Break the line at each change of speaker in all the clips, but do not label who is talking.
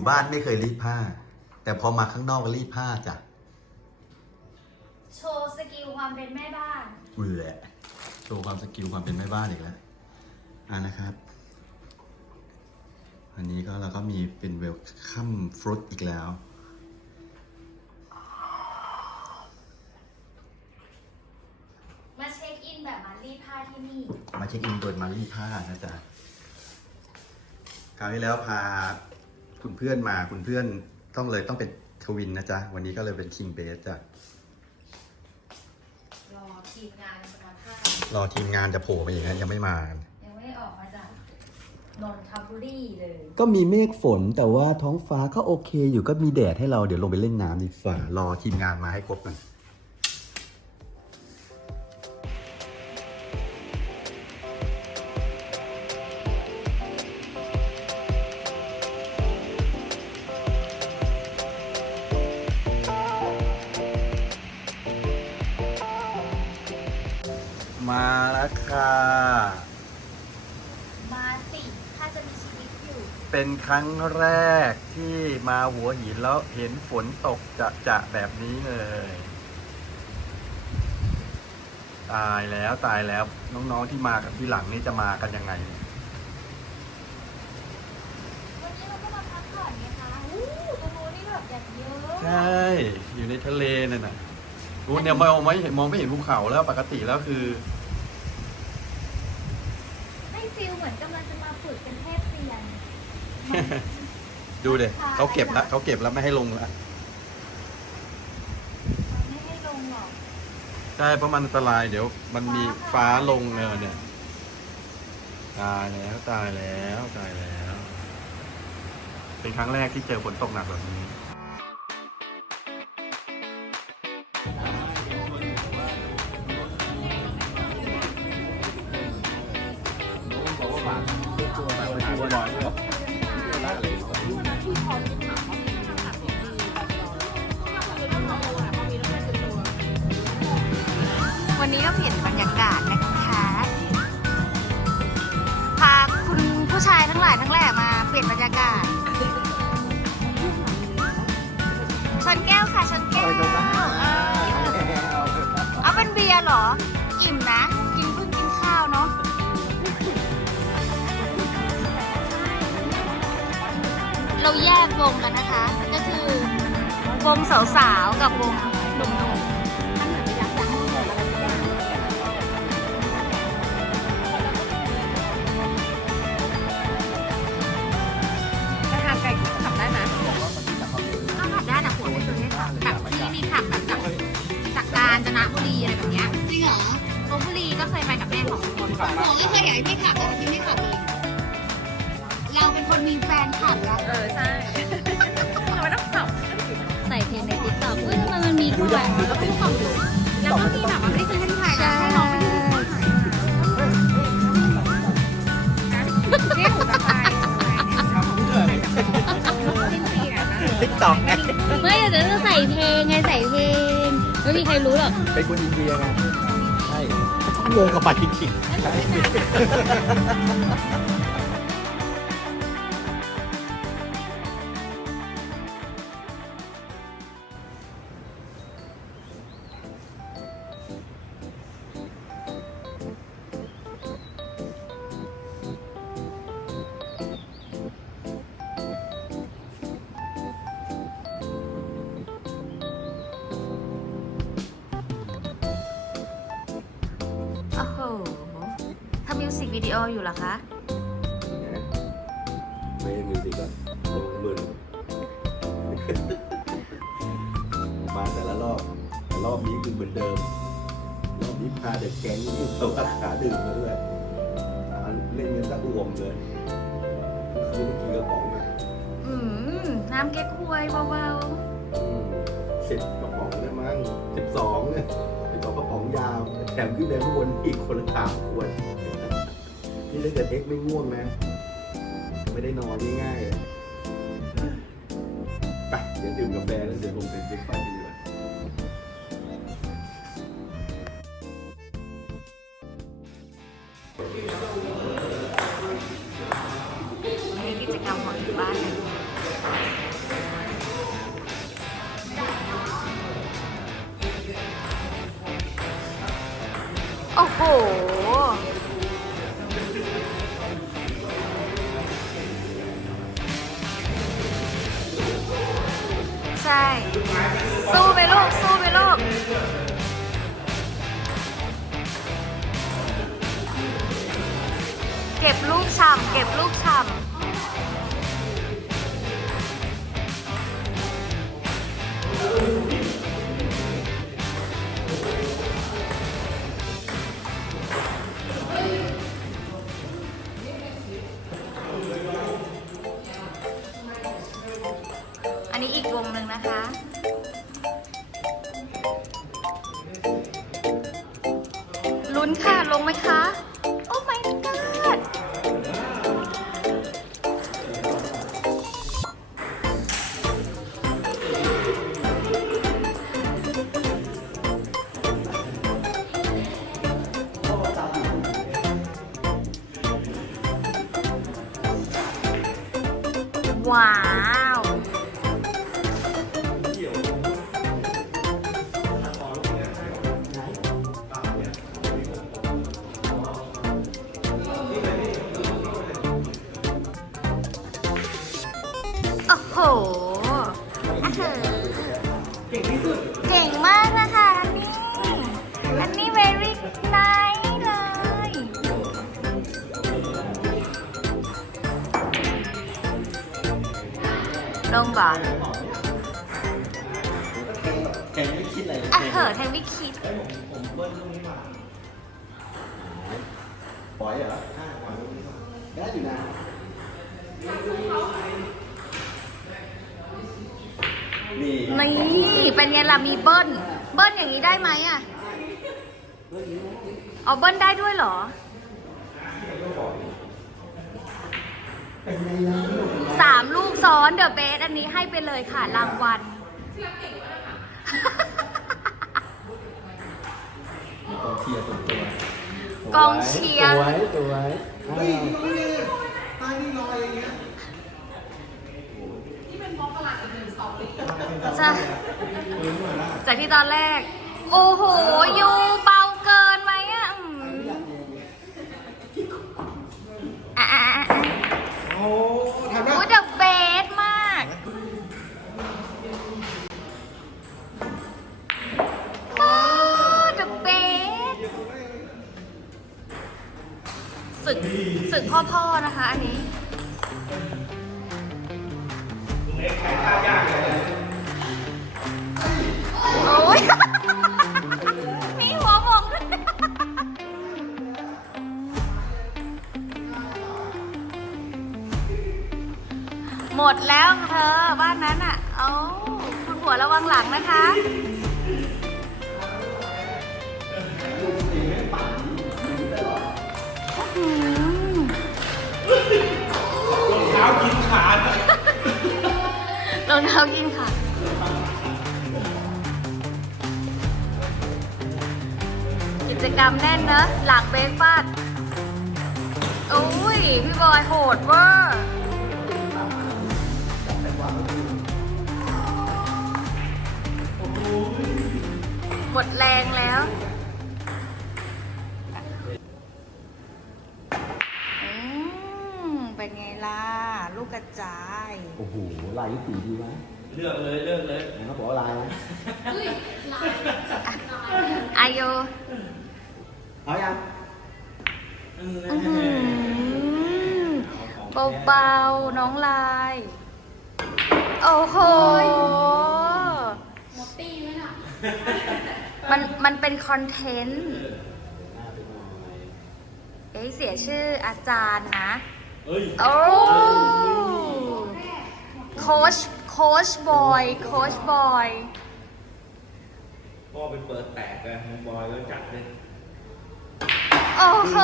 อยู่บ้านไม่เคยรีดผ้า แต่พอมาข้างนอกก็รีดผ้าจ้ะ
โชว์สกิลความเป็นแม่บ้าน
อุ้ยแหละโชว์ความสกิลความเป็นแม่บ้านอีกแล้วอ่านะครับ อันนี้ก็เราก็มีเป็นเวลคัมฟรุตอีกแล้ว
มาเช็คอินแบบมารีดผ้าที่นี่
มาเช็คอินโดยมารีดผ้านะจ๊ะคราวที่แล้วพา คุณเพื่อนมาคุณเพื่อนต้องเลยต้องเป็นทวินนะจ๊ะ วันนี้ก็เลยเป็นคิงเบสจ้ะ
รอทีมงานจะมาผ้าร
อทีมงานจะโผล่มาอีกนะยังไม่มา
ยังไม่ได้ออกมาจากนนทบุรีเลย
ก็มีเมฆฝนแต่ว่าท้องฟ้าก็โอเคอยู่ก็มีแดดให้เราเดี๋ยวลงไปเล่นน้ำดีกว่ารอทีมงานมาให้ครบกัน รั้งแรกที่มาหัวหินแล้วเห็นฝนตกจะจะๆแบบนี้เลย ตายแล้วตายแล้วน้องๆที่มากับที่หลังนี่จะมากันยังไง
วันนี้เราก็มาพักผ่อนไงคะอู้ตรงโน้นนี่แบบอย่างเยอะ
ใช่ อยู่ในทะเลนั่นน่ะรู้เนี่ยมองไม่เห็นมองไม่เห็นภูเขาแล้วปกติแล้วคือ
ได้ฟิลเหมือนกำลังจะมาฝึกเป็นเทพเซียน
ดูเด็เขาเก็บแล้วเขาเก็บแล้วไม่ให้ลงแล้ว
มันไม่ให้ลงหรอก
ใช่เพราะมันอันตรายเดี๋ยว มันมีฟ้าลงเออเนี่ย ตายแล้วตายแล้วตายแล้ว เป็นครั้งแรกที่เจอฝนตกหนักแบบนี้
วัน เราแยกวงกันนะคะ ก็คือวงสาวๆกับวงหนุ่มๆ
ถ้าทานไก่ขับได้ไหม
ก็ขับได้แต่หัวไม่เคยให้ขับแบบที่มีขับแบบจากกาญจนบุรีอะไรแบบเนี้ยจริงหรอลบบุรีก็เคยไปกับแม่ของคนก่อนหมอก็เคยอยากให้พี่ขับแต่พี่ไม่ขับเองเราเป็น คนมีแฟนขับแล้ว
เออใช่ทำไมต้องขับ
ใส่เพลงในติ๊กต็อกเฮ้ยทำไมมันมีด้วยแล้วก็มีแบบว่าไม่ได้ซื้อให้พี่ชายนะให้น้องไปดู
นี่หูตาไคร้สิ้นปีนะ
ติ๊กต็อกไง
ไม่เดี๋ยวจะใส่เพลงไงใส่เพลงไม่มีใครรู้หรอก
เป็นคนอินเดียไงใช่งงกับไปจริงๆ
ดีโออยู่เหรอคะ
ไม่มีสิก็ลงหมื่นมาแต่ละรอบแต่รอบนี้คือเหมือนเดิม รอบนี้พาเด็กแก๊งที่เขาว่าขาดื่มมาด้วยอ่าเล่นกันซะอ่วมเลยคือไม่กี่กระป๋องอะ
อืม น้ำเก๊กฮวยเบา
สิบกระป๋องเนี่ยมั้งสิบสองเนี่ยสิบสองกระป๋องยาว แถมขึ้นไปข้างบนอีกคนละสามขวดนี่ ถ้าเกิดเอ็กไม่ง่วงนะไม่ได้นอนง่ายๆเลยไปเดี๋ยวดื่มกาแฟแล้วเดี๋ยวลงไปเช็คไฟกันดีกว่า
ๆนี่กิจกรรมของอยู่บ้านนะโอ้โห ฉ่ำเก็บลูกฉ่ำ ลงก่อน
แกไม่คิดอะไร
อะเหอะแทนวิคิด
ผมเบิ้ลตรงนี้มาปล่อยเหรออ่าปล่อยตรงนี้มาได้อยู่นะนี่
นี่เป็นไงล่ะมีเบิ้ลเบิ้ลอย่างนี้ได้ไหมอะเอาเบิ้ลได้ด้วยเหรอ สามลูกซ้อนเดอะเบสอันนี้ให้ไปเลยค่ะรางวัล
กองเชียร์ส่วนตัว
กองเชียร์
สวยสวยเฮ้ยนี่ตายนี่ลอยอย่างเงี้ย
จะจากที่ตอนแรก โอ้โห ยูเบ ศึกพ่อๆนะคะ อันนี้โอ้ย มีหัวหมกด้วยหมดแล้วเธอบ้านนั้นอะ เอาคุณหัวระวังหลังนะคะอื้อหือ
เท้ากินขา
รองเท้ากินค่ะ กิจกรรมแน่นเนอะหลังเบรกฟาดโอ้ย พี่บอยโหดเวอร์หมดแรงแล้ว อืม เป็นไง ล่ะ ลูกกระจาย
โอ้โหลายนี้สีดีไหม
เลือกเลยเลือกเลย
ไหนเขาบอกว่าลายนะ
อายุ
เอายัง
อื้อหือเบาๆ น้องลาย โอ้โหมันมันเป็นคอนเทนต์ เอ้ยเสียชื่ออาจารย์นะ
เฮ้ย
โอ้โคชโคชบอยโคชบอย
พ่อไปเปิดแตกเลยน้องบอยก็จัดเลย
โอ้โห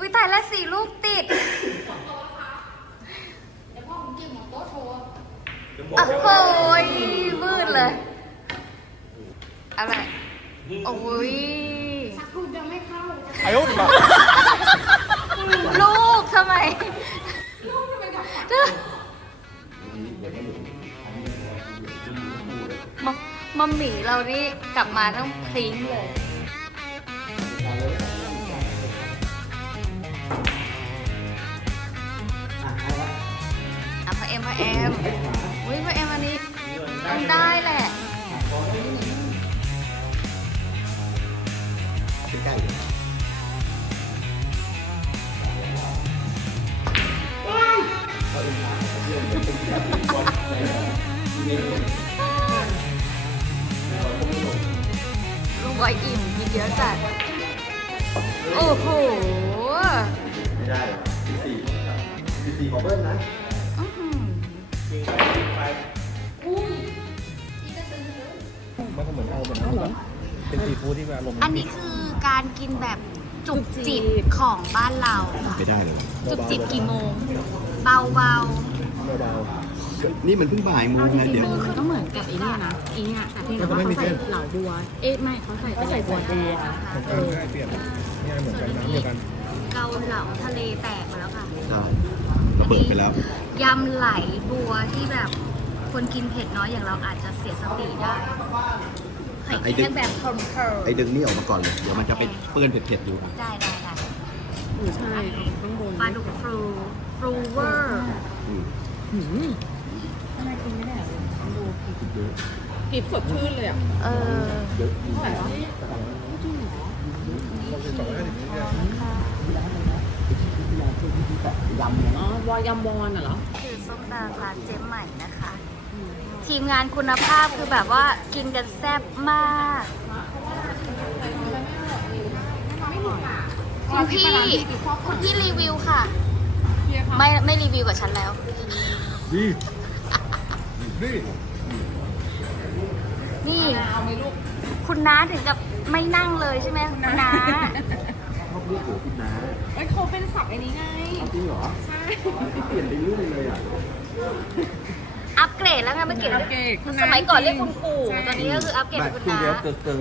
วิตายละสี่ลูกติด
จะบอ
โอ้
ก
โหมืดเลย อะไร โอ้ย
ไอ้ยุ่นบอก
ลูกทำไม
นี่
มัมหมี่เรานี่กลับมาต้องพลิ้ง
เลย
ลุงบอยอิ่มกินเยอะจัด โอ้โห
ไม่ได้หรอที่สี่ที่สี่ขอเบิ้ลนะ
อื้อหือ
มันก็เหมือนเอาเหมือนเอาแบบเป็นซีฟู้ดที่แบบอารมณ์
อันนี้คือการกินแบบจุกจิบของบ้านเราค่ะ
ไม่ได้เลย
จุกจิบกี่โมง เบาเบา
เบา
นี่มันเพิ่งบ่ายโมงนะเดี๋ยว
คือก็เหมือนกับไอ้เนี่ยนะไอ้เนี่ยแต่เพียงแต่ว่าเขาใส่เหล่าบัว เอ๊ะไม่เขาใส่เป็นใส่บัวแดง
ๆของกันง่ายเปลี่ยนเนี่ยเหมือนกันน้ำเดียวกัน
เกาเหลาทะเลแตกมาแล้วค่ะ
ใช่ระเบิดไปแล้ว
ยำไหลบัวที่แบบคนกินเผ็ดน้อยอย่างเราอาจจะเสียสติได้ไข่
ไอ้ดึ
แค่
ก
แบบคอมเพล
ไอ้ดึงนี่ออกมาก่อนเลย เดี๋ยวมันจะไปเปื้อนเผ็ดๆอยู่
ได้ได้ได้
อือใช่ข้างบน
ปลาดุกฟรูฟรูเวอร์
อืม
หืม กลิบสดชื่นเลยอะ
เออ
เยอะ
เท่าไหร่วะอ๋อวอยำวอนอะเหรอ
คือส้มตำร้านเจ๊ใหม่นะคะ ทีมงานคุณภาพคือแบบว่ากินกันแซ่บมากคุณพี่คุณพี่รีวิวค่ะ ไม่ไม่รีวิวกับฉันแล้ว
ดีดี
นี่คุณน้าถึงกับไม่นั่งเลยใช่ไหมคุณน้า
ชอบลูกโขคุณน้า
เอ้ยเขาเป็นสับไอ้นี้ไง
เอาจริงเหรอ
ใช่
เปลี่ยนไปเรื่อยเลยอะ
อัปเกรดแล้วไงเมื่อกี้
อัปเกรดคุณน้า
สมัยก่อนเรียกคุณปู่ตอนนี้ก็คืออัปเกรด
แบ
เป็
บ
นคุณ
คุณ
น้า
เดียวเกินเกิน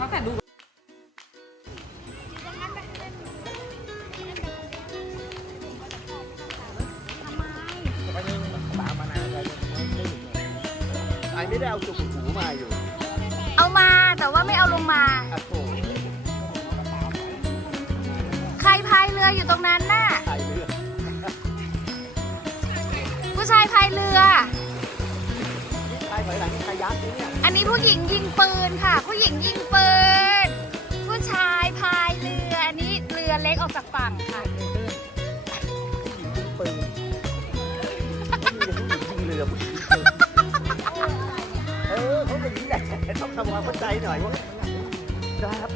ตั้งแต่ดู
ไม่ได้เอาจุกหูมาอยู่
เอามาแต่ว่าไม่เอาลงมา
อัดโถ
ใครพายเรืออยู่ตรงนั้นน่ะ
ไทยเลือด
ผู้ชายพายเรือ
ไทยถอยหลังขยักนี่เนี่ย
อันนี้ผู้หญิงยิงปืนค่ะ ผู้หญิงยิงปืน ผู้ชายพายเรือ อันนี้เรือเล็กออกจากฝั่งค่ะ
ต้องทำความเข้าใจหน่อยว่าครับ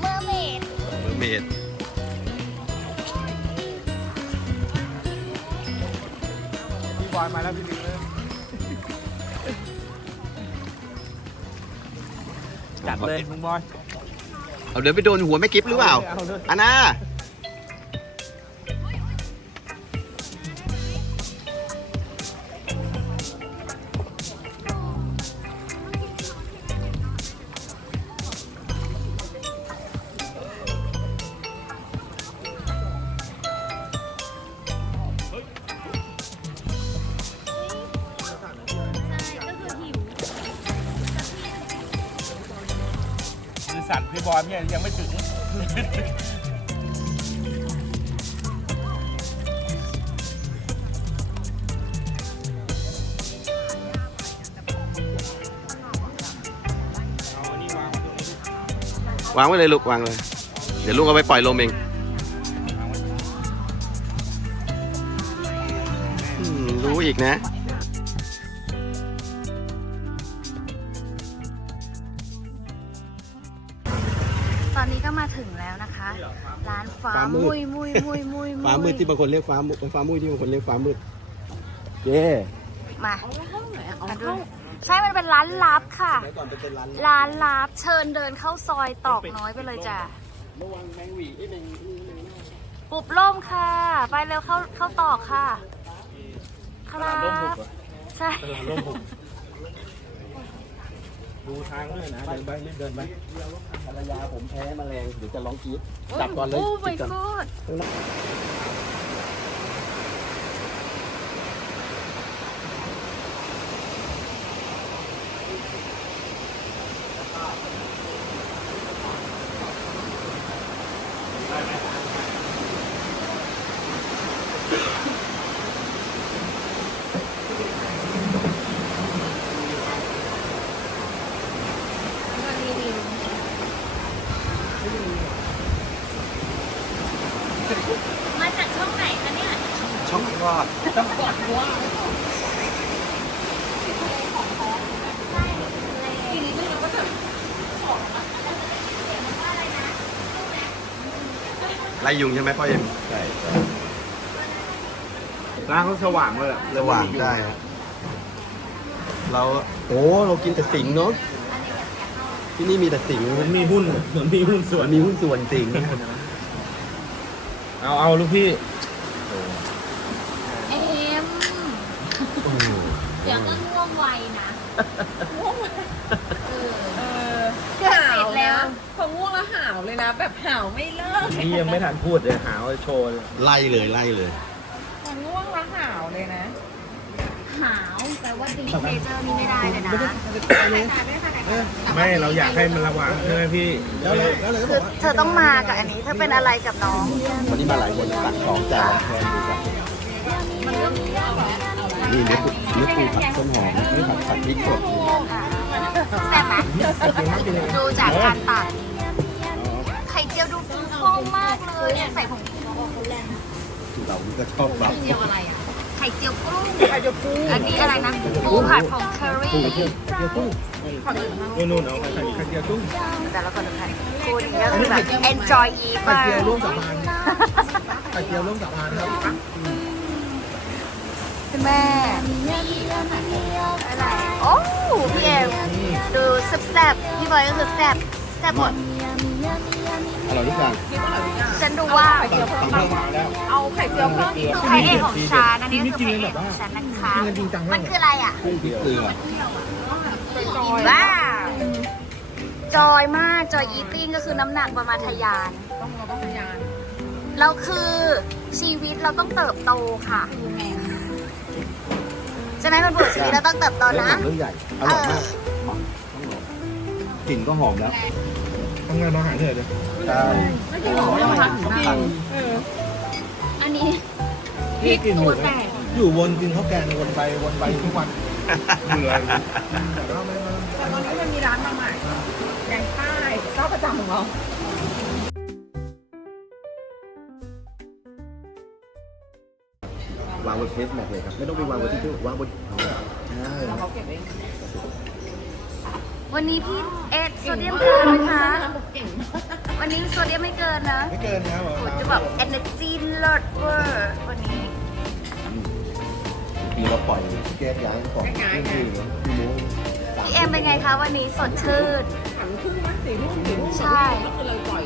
เมอร์เมด
เมด
พี่บอยมาแล้วพี่บิ๊กเลยจัดเลยลุงบอย
เอาเดินไปโดนหัวแม่กิฟหรือเปล่า
เอาเลย
อันน่า
สั่นพี่บอยเนี่ยยังไม่ถึงเอาอันนี้วางไว้ตรงนี้
วางไว้เลยลูกวางเลย เดี๋ยวลุงเอาไปปล่อยลมเองอืมรู้อีกนะ ที่บางคนเรียกฟ้ามืดฟ้ามืดที่บางคนเรียกฟ้ามืดเย้
มา
ห้องไหนอะอ๋อ
มาดู
ห้อง
ใช่มันเป็นร้านลับค่ะ
เดี๋ยวก่อนไปเป็นร้าน
ร้านลับเชิญเดินเข้าซอยตอกน้อยไปเลยจ้ะ
ระวังแมงหวีไอ้แมง
ปุบล่มค่ะ ไปเร็วเข้าเข้าตอกค่ะค
ต
รั
ลาดร่มหุ
บบ
อะ
ใช่
ตลาดร่มหุบดูทางด้วยนะเดินไปรีบเดินไป
ภรรยาผมแพ้แมลงเดี๋ยวจะร้องกรี๊ดจับก่อนเลย
โอ้ my
จับก่อน
god
Amen. ยุงใช่ไหมพ่อเอ็ม
ใช่ใช่ร้านเขาสว่างเลยอะ
ระหว่างได้ฮะเราโอ้เรากินแต่สิงเนาะที่นี่มีแต่สิง
เหมือนมีหุ้นเหมือนมีหุ้นส่วน
มันมีหุ้นส่วนสิง
เอาเอาลูกพี่
เอ็ม
โอ้โห
เดี๋ยวก็ง่วงไวนะ
เออหาวนะ พอง่วงแล้วหาวเลยนะ แบบหาวไม่เลิก
นี่ยังไม่ทันพูดเลยหาว่าโชว์เลย
ไล่เลยไล่เลย
พอง่วงแล้วหาวเลยนะ
หาวแปลว่าดีเนเจอร์นี่ไม่ได้เลยนะ
ไม่เราอยากให้มันระวังใช่ไหมพี่
คือเธอต้องมากับอันนี้เธอเป็นอะไรกับน้อง
วันนี้มาหลายคนสั่งสองจานแทนดูกันนี่เนื้อปูเนื้อปูผัดต้นหอมเนื้อผัดผัดพริกสดนี่
แซ่บไหมดูจากการตัดไข่ เจียวดูฟูฟ่องมากเลยเนี่ยใส่ผงชูรส
คือเรานี่ก็ชอบแบบ
ไข่เจียวอะไรอะไข่เจียวกุ้งไข่เจียวกุ้งอันนี้อะไรนะปูผัดผงเคอรี่
นู่นๆเอาไปใส่ไข่เจียวจุ้ง
แต่ละคนทุกท่านคู่นี้ก็คือแบบ enjoy eat มาก
ไข่เจียวร่วมสาบานครับ
คุณแม่อะไรโอ้พี่เอ็มดูแซ่บๆพี่บอยก็คือแซ่บแซ่บหมด
อร่อยทุกอย่าง
ฉันดูว่า
เอาไข่เจียวเพิ่มอีก
พระเอกของฉันอันนี้คือพระเอกของฉันนะคะมันคืออะไรอะ
กุ้งพริกเกลือ
ว้าวจอยมากจอยอีติ้งก็คือน้ำหนักประมาณทะยาน
ต้องเราต้องพยายาม
เราคือชีวิตเราต้องเติบโตค่ะฉะนั้นมันบอกชีวิตเราต้องเติบโต
เรื่อง
นะ
ของเรื่องใหญ่อร่อยมากหอมต้องลองกลิ่นก็หอมแล้ว
ทำงานมาหาเหนื่อยเลย
ใช่
อันนี้
พี่กินอยู่ไหมอยู่วนกินข้าวแกงวนไปวนไปทุกวันเหนื่อยแต่ก็ไม่
แต่ตอนนี้มันมีร้านมาใหม่แกงใต้เจ้าประจำของเรา
วางบนเทสแม็กเลยครับ ไม่ต้องไปวางบนที่ตู้วางบนใช่
เขาเก็บเอง
วันนี้พี่เอสโซเดียมเกินไหมคะวันนี้โซเดียมไม่เกินนะ
ไม่เกินครับ
คุณจะแบบ energy เลิศเวอร์วันนี้
ปีเราปล่อยแก้ย้ายก่อนที่ที่ที่โม้
พี่เอ็มเป็นไงคะวันนี้สดชื่น
หันครึ่งมั้ยสี่ทุ่มสี่ทุ่ม
ใช่
ก็คือเราปล่อย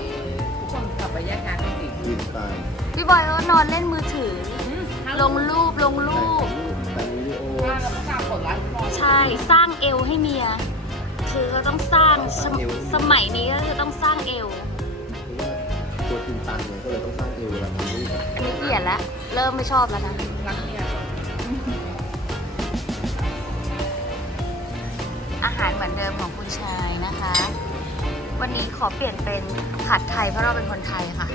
ทุกคนกลับไปแยกย้ายกันสี่ทุ่ม
ยืนตาย
พี่บอยก็นอนเล่นมือถือ ลงรูปลงรูป
แต่งวิดีโอ
แล้วก็ตามกดไลค์พอ
ใช่สร้างเอวให้เมีย คือก็ต้องสร้างสมสมัยนี้ก็คือต้องสร้างเอว
ตัวตินตันเนี่ยก็เลยต้องสร้างเอวเวลาทำรูป
อันนี้เปลี่ยนแล้ว เริ่มไม่ชอบแล้วนะ
รักเนี่ย
อาหารเหมือนเดิมของคุณชายนะคะ วันนี้ขอเปลี่ยนเป็นผัดไทยเพราะเราเป็นคนไทยค่ะ